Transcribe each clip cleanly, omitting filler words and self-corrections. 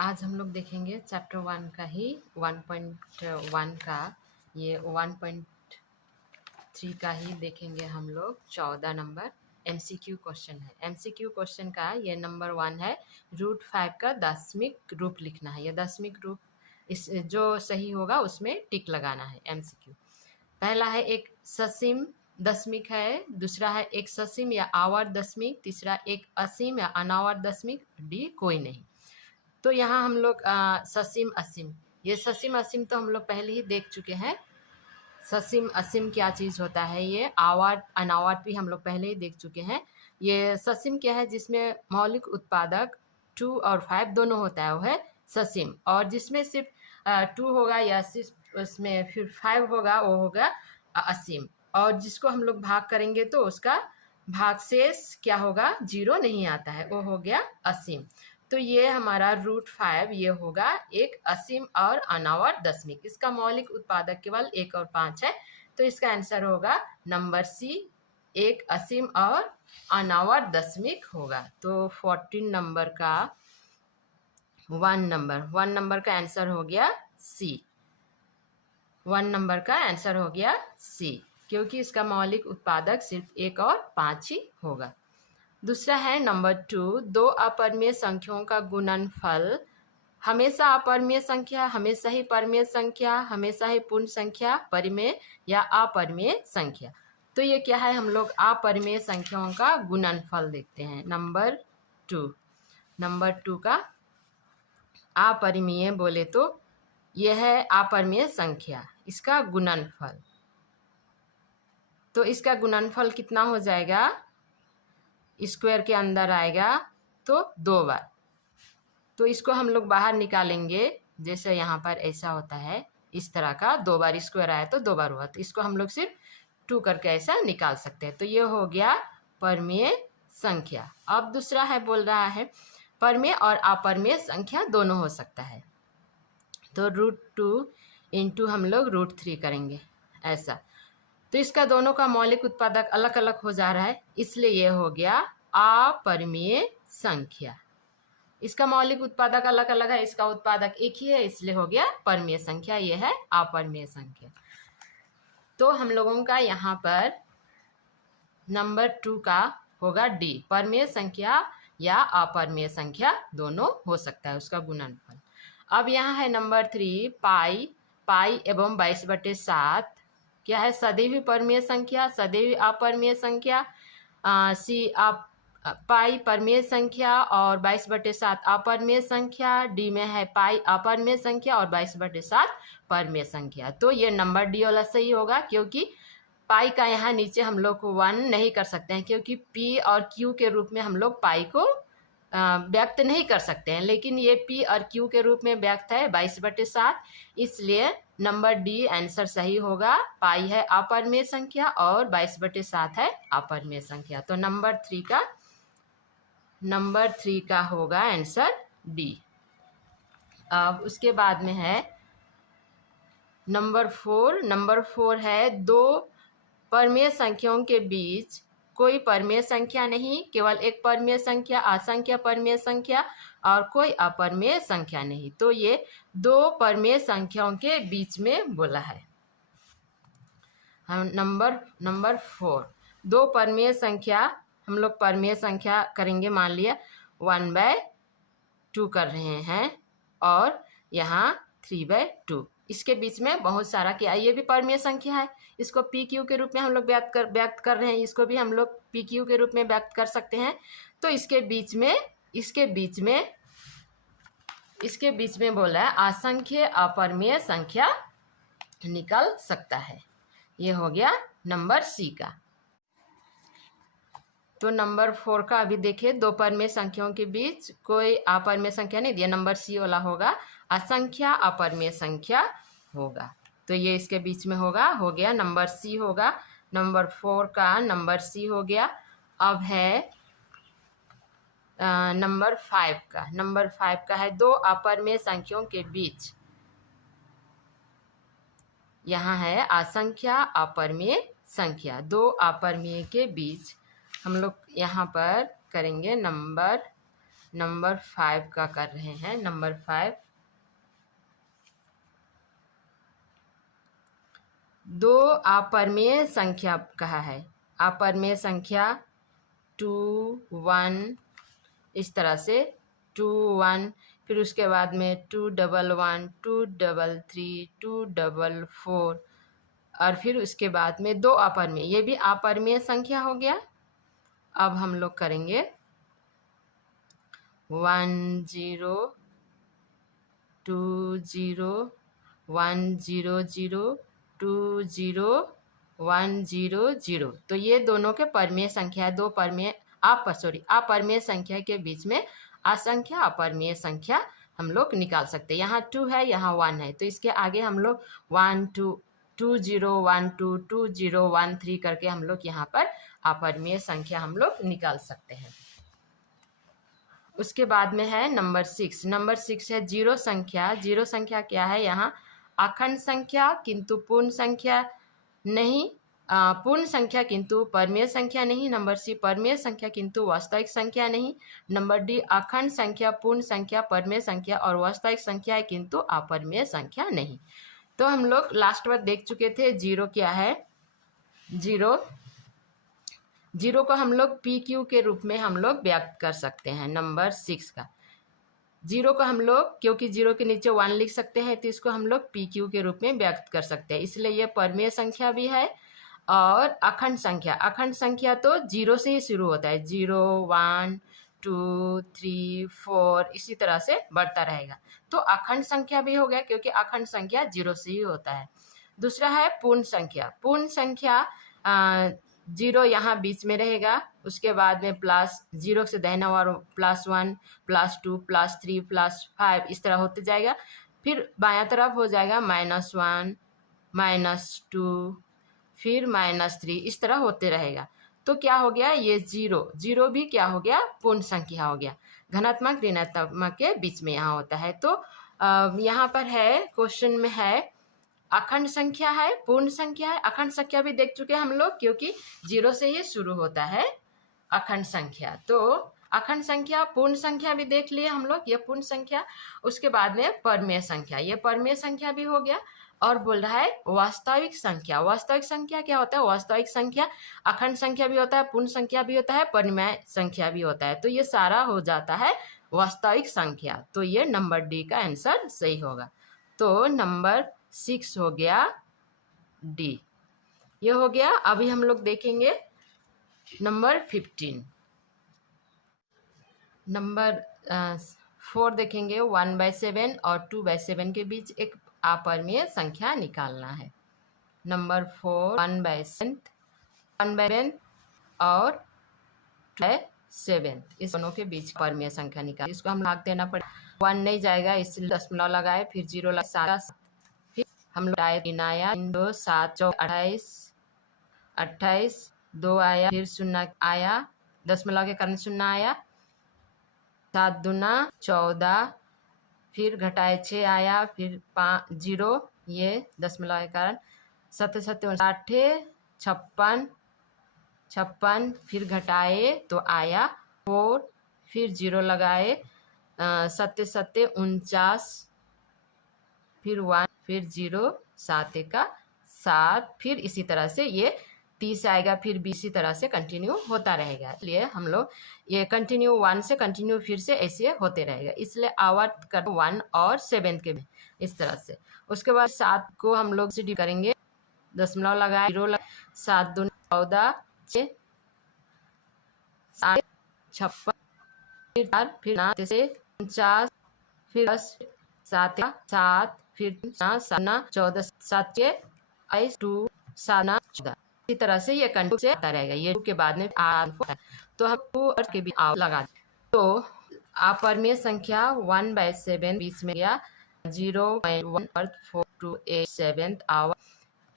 आज हम लोग देखेंगे चैप्टर 1 का ही 1.1 का ये 1.3 का ही देखेंगे हम लोग। 14 नंबर MCQ क्वेश्चन है। MCQ क्वेश्चन का ये नंबर 1 है। √5 का दशमिक रूप लिखना है। ये दशमिक रूप इस जो सही होगा उसमें टिक लगाना है। MCQ पहला है एक ससीम दशमिक है, दूसरा है एक ससीम या आवर्त दशमिक, तीसरा एक असीम या अनावर्त दशमिक, डी कोई नहीं। तो यहाँ हम लोग ससीम असीम, ये ससीम असीम तो हम लोग पहले ही देख चुके हैं। ससीम असीम क्या चीज़ होता है, ये आवर्त अनावर्त भी हम लोग पहले ही देख चुके हैं। ये ससीम क्या है, जिसमें मौलिक उत्पादक 2 और 5 दोनों होता है, वो है ससीम। और जिसमें सिर्फ 2 होगा या सिर्फ उसमें फिर 5 होगा, वो होगा असीम। और जिसको हम लोग भाग करेंगे तो उसका भागशेष क्या होगा, 0 नहीं आता है, वो हो गया असीम। तो ये हमारा √5 ये होगा एक असीम और अनावर्त दशमिक। इसका मौलिक उत्पादक केवल 1 और 5 है, तो इसका आंसर होगा नंबर सी, एक असीम और अनावर्त दशमिक होगा। तो 14 नंबर का 1 नंबर का आंसर हो गया सी। 1 नंबर का आंसर हो गया सी, क्योंकि इसका मौलिक उत्पादक सिर्फ 1 और 5 ही होगा। दूसरा है नंबर 2, दो अपरिमेय संख्याओं का गुणनफल हमेशा अपरिमेय संख्या, हमेशा ही परिमेय संख्या, हमेशा ही पूर्ण संख्या, परिमेय या अपरिमेय संख्या। तो ये क्या है, हम लोग अपरिमेय संख्याओं का गुणनफल देखते हैं। नंबर 2 का अपरिमेय बोले तो यह है अपरिमेय संख्या, इसका गुणनफल। तो इसका गुणनफल कितना हो जाएगा, स्क्वायर के अंदर आएगा तो 2 बार। तो इसको हम लोग बाहर निकालेंगे, जैसे यहाँ पर ऐसा होता है, इस तरह का 2 बार स्क्वायर आया तो 2 बार हुआ, तो इसको हम लोग सिर्फ 2 करके ऐसा निकाल सकते हैं। तो ये हो गया परिमेय संख्या। अब दूसरा है, बोल रहा है परिमेय और अपरिमेय संख्या दोनों हो सकता है। तो √2 इंटू हम लोग √3 करेंगे ऐसा। तो इसका दोनों का मौलिक उत्पादक अलग अलग हो जा रहा है, इसलिए ये हो गया अपरिमेय संख्या। इसका मौलिक उत्पादक अलग अलग है, इसका उत्पादक एक ही है, इसलिए हो गया परिमेय संख्या, ये है अपरिमेय संख्या। तो हम लोगों का यहाँ पर नंबर 2 का होगा डी, परिमेय संख्या या अपरिमेय संख्या दोनों हो सकता है उसका गुणनफल। अब यहाँ है नंबर 3, पाई एवं 22/7 क्या है, सदैव परिमेय संख्या, सदैव अपरिमेय संख्या। सी पाई परिमेय संख्या और 22/7 अपरिमेय संख्या। डी में है पाई अपरिमेय संख्या और 22/7 परिमेय संख्या। तो ये नंबर डी वाला सही होगा, क्योंकि पाई का यहाँ नीचे हम लोग 1 नहीं कर सकते हैं, क्योंकि पी और क्यू के रूप में हम लोग पाई को व्यक्त नहीं कर सकते हैं, लेकिन ये पी और क्यू के रूप में व्यक्त है 22/7, इसलिए नंबर डी आंसर सही होगा। पाई है अपरिमेय संख्या और 22/7 है अपरिमेय संख्या। तो नंबर 3 का होगा आंसर डी। अब उसके बाद में है नंबर 4 है, दो परिमेय संख्याओं के बीच कोई परिमेय संख्या नहीं, केवल एक परिमेय संख्या, असंख्य परिमेय संख्या और कोई अपरिमेय संख्या नहीं। तो ये 2 परिमेय संख्याओं के बीच में बोला है। हम नंबर 4, 2 परिमेय संख्या, हम लोग परिमेय संख्या करेंगे, मान लिया 1/2 कर रहे हैं और यहाँ 3/2, इसके बीच में बहुत सारा क्या, ये भी परिमेय संख्या है, इसको पी क्यू के रूप में हम लोग व्यक्त कर रहे हैं, इसको भी हम लोग पी क्यू के रूप में व्यक्त कर सकते हैं। तो इसके बीच में बोला है असंख्य अपरिमेय संख्या निकल सकता है। ये हो गया नंबर सी का। तो नंबर 4 का अभी देखिए, 2 परिमेय संख्याओं के बीच कोई अपरिमेय संख्या नहीं दिया, नंबर सी वाला होगा असंख्य अपरिमेय संख्या होगा। तो ये इसके बीच में होगा, हो गया नंबर सी होगा। नंबर 4 का नंबर सी हो गया। अब है नंबर 5 का है, 2 अपरिमेय संख्याओं के बीच, यहाँ है असंख्य अपरिमेय संख्या, 2 अपरिमेय के बीच हम लोग यहाँ पर करेंगे नंबर नंबर 5 का कर रहे हैं। नंबर 5, दो अपरिमेय संख्या कहा है। अपरिमेय संख्या 2, 1, इस तरह से 2, 1, फिर उसके बाद में 2, 1, 1, 2, 3, 2, 4, और फिर उसके बाद में दो अपरिमेय, ये भी अपरिमेय संख्या हो गया। अब हम लोग करेंगे 1, 0, 2, 0, 1, 0, 0, 2, 0, 1, 0, 0। तो ये दोनों के परमेय संख्या है। दो परमेय अपरिमेय संख्या के बीच में असंख्य अपरिमेय संख्या हम लोग निकाल सकते हैं। यहाँ 2 है, यहाँ 1 है, तो इसके आगे हम लोग 1, 2, 2, 0, 1, 2, 2, 0, 1, 3 करके हम लोग यहाँ पर अपरिमेय संख्या हम लोग निकाल सकते हैं। उसके बाद में है नंबर 6। नंबर 6 है जीरो संख्या। जीरो संख्या क्या है? यहाँ अखंड संख्या किंतु पूर्ण संख्या नहीं, पूर्ण संख्या किंतु परमेय संख्या नहीं। नंबर सी, परमेय संख्या किंतु वास्तविक संख्या नहीं। नंबर डी, अखंड संख्या, पूर्ण संख्या, परमेय संख्या और वास्तविक संख्या है किंतु अपरमेय संख्या नहीं। तो हम लोग लास्ट बार देख चुके थे जीरो क्या है। जीरो को हम लोग पी क्यू के रूप में हम लोग व्यक्त कर सकते हैं। नंबर 6 का जीरो को हम लोग, क्योंकि जीरो के नीचे 1 लिख सकते हैं, तो इसको हम लोग पी क्यू के रूप में व्यक्त कर सकते हैं। इसलिए ये परमेय संख्या भी है। और अखंड संख्या, अखंड संख्या तो जीरो से ही शुरू होता है। 0, 1, 2, 3, 4 इसी तरह से बढ़ता रहेगा। तो अखंड संख्या भी हो गया, क्योंकि अखंड संख्या जीरो से ही होता है। दूसरा है पूर्ण संख्या। पूर्ण संख्या जीरो यहाँ बीच में रहेगा, उसके बाद में प्लस, जीरो से दाहिना और +1, +2, +3, +5 इस तरह होते जाएगा। फिर बायां तरफ हो जाएगा -1, -2, फिर -3 इस तरह होते रहेगा। तो क्या हो गया? ये जीरो भी क्या हो गया? पूर्ण संख्या हो गया। धनात्मक ऋणात्मक के बीच में यहाँ होता है। तो यहाँ पर है, क्वेश्चन में है अखंड संख्या है, पूर्ण संख्या है। अखंड संख्या भी देख चुके हैं हम लोग, क्योंकि जीरो से ही शुरू होता है अखंड संख्या। तो अखंड संख्या, पूर्ण संख्या भी देख लिए हम लोग, ये पूर्ण संख्या। उसके बाद में परमेय संख्या, ये परमेय संख्या भी हो गया। और बोल रहा है वास्तविक संख्या। वास्तविक संख्या क्या होता है? वास्तविक संख्या अखंड संख्या भी होता है, पूर्ण संख्या भी होता है, परमेय संख्या भी होता है। तो ये सारा हो जाता है वास्तविक संख्या। तो ये नंबर डी का आंसर सही होगा। तो नंबर 6 हो गया डी, ये हो गया। अभी हम लोग देखेंगे नंबर 15। नंबर 4 देखेंगे। 1/7 और 2/7 के बीच एक अपरिमेय संख्या निकालना है। नंबर 4, 1/7 और 2/7 इस दोनों के बीच अपरिमेय संख्या निकाल। इसको हम भाग देना पड़ेगा। 1 नहीं जाएगा, इसलिए दशमलव लगाए, फिर 0 लगा, फिर हम लोग 3 आया, 3, 2, 7, 14, 28, 2 आया, फिर 0 आया, दशमलव के कारण 0 आया, 7 दूना 14, फिर घटाए 6 आया, फिर 5 0, ये दशमलव के कारण 7 7 59, 56, फिर घटाए तो आया 4, फिर 0 लगाए, 7 7 49, फिर 1, फिर 0, 7 का 7, फिर इसी तरह से ये 30 आएगा, फिर भी इसी तरह से कंटिन्यू होता रहेगा। इसलिए हम लोग ये कंटिन्यू 1 से कंटिन्यू फिर से ऐसे होते रहेगा। इसलिए आवर्त कर 1 और 7 के में इस तरह से। उसके बाद 7 को हम लोग से करेंगे, दशमलव लगाए, 0 लगाए, 7 दूनी 14, 6, 7, 56, फिर 4, फिर 9 से 49, फिर 10, 7 7, फिर 7 14, 7 के 2 7 14 इसी तरह से ये कंटिन्यू से आता रहेगा। ये 2 के बाद में तो हम 2 और के भी लगा। तो अपरिमेय संख्या 1/7 बीच में गया, 0.1 अर्थ 4 to 8 7th आवर,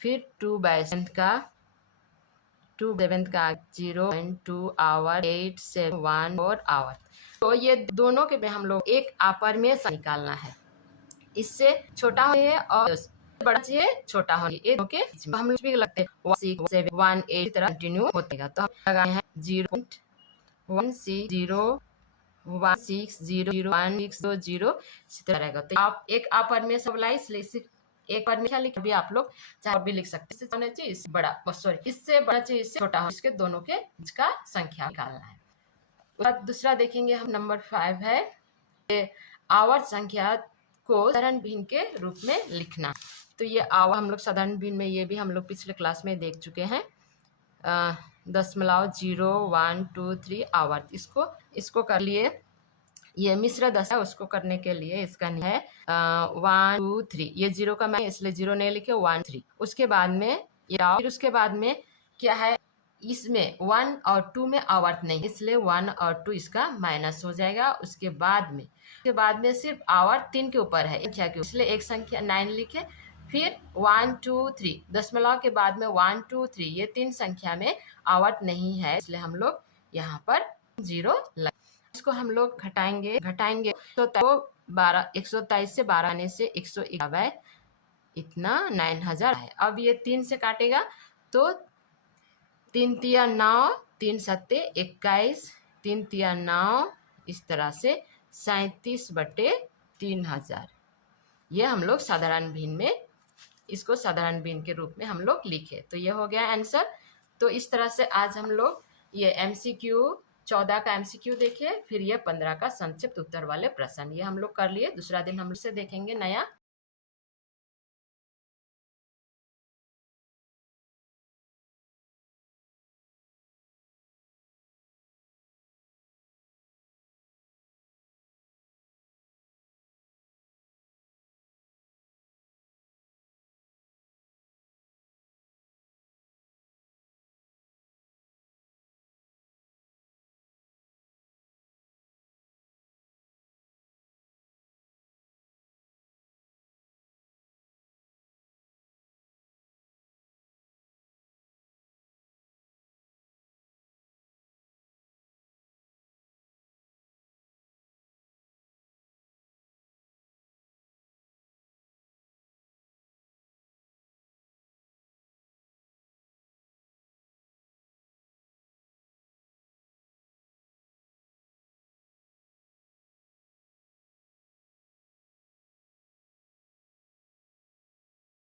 फिर 2/7 का 0.2 आवर, 8 7 1 4 आवर। तो ये दोनों के में हम लोग एक अपरिमेय निकालना है। इससे छोटा है और बड़ा चाहिए, छोटा होने ये दोनों के हम लोग भी लगते हैं 6 7 1 8 तरह कंटिन्यू होतेगा। तो हम लगाए हैं 0.1 C 0 1600 इसी तरह रहेगा। तो आप एक अपरमेशन वाला इसलिए एक पर में लिख भी आप लोग चाहे और भी लिख सकते हैं। इससे होना चाहिए इससे बड़ा, सॉरी इससे बड़ा चाहिए इससे छोटा हो, इसके दोनों के बीच का संख्या निकालना है। उसके बाद दूसरा देखेंगे हम, नंबर 5 है आवर्त संख्या को साधारण भिन्न के रूप में लिखना। तो ये आवर्त हम लोग साधारण भिन्न में, ये भी हम लोग पिछले क्लास में देख चुके हैं। 0.0 1 2 3 आवर्त, इसको कर लिए। ये मिश्र दशा, उसको करने के लिए इसका है 1 2 3, ये 0 का मैं इसलिए 0 नहीं लिखे 1 3। उसके बाद में ये फिर उसके बाद में क्या है, इसमें 1 और 2 में आवर्त नहीं, इसलिए 1 और 2 इसका माइनस हो जाएगा। उसके बाद में सिर्फ आवर्त 3 के ऊपर है संख्या के, इसलिए एक संख्या 9 लिखे। फिर 1 2 3 दशमलव के बाद में 1 2 3, ये 3 संख्या में आवर्त नहीं है, इसलिए हम लोग यहाँ पर 0 लगा। इसको हम लोग घटाएंगे तो 123 से 12 आने से 151, इतना 9000 है। अब ये 3 से काटेगा तो 3 तिया 9, 3 सत्ते 21, 3 तिया 9, इस तरह से 37/3000। ये हम लोग साधारण भिन्न में, इसको साधारण भिन्न के रूप में हम लोग लिखे। तो ये हो गया आंसर। तो इस तरह से आज हम लोग ये MCQ 14 का MCQ देखे, फिर ये 15 का संक्षिप्त उत्तर वाले प्रश्न ये हम लोग कर लिए। दूसरा दिन हम इसे देखेंगे नया।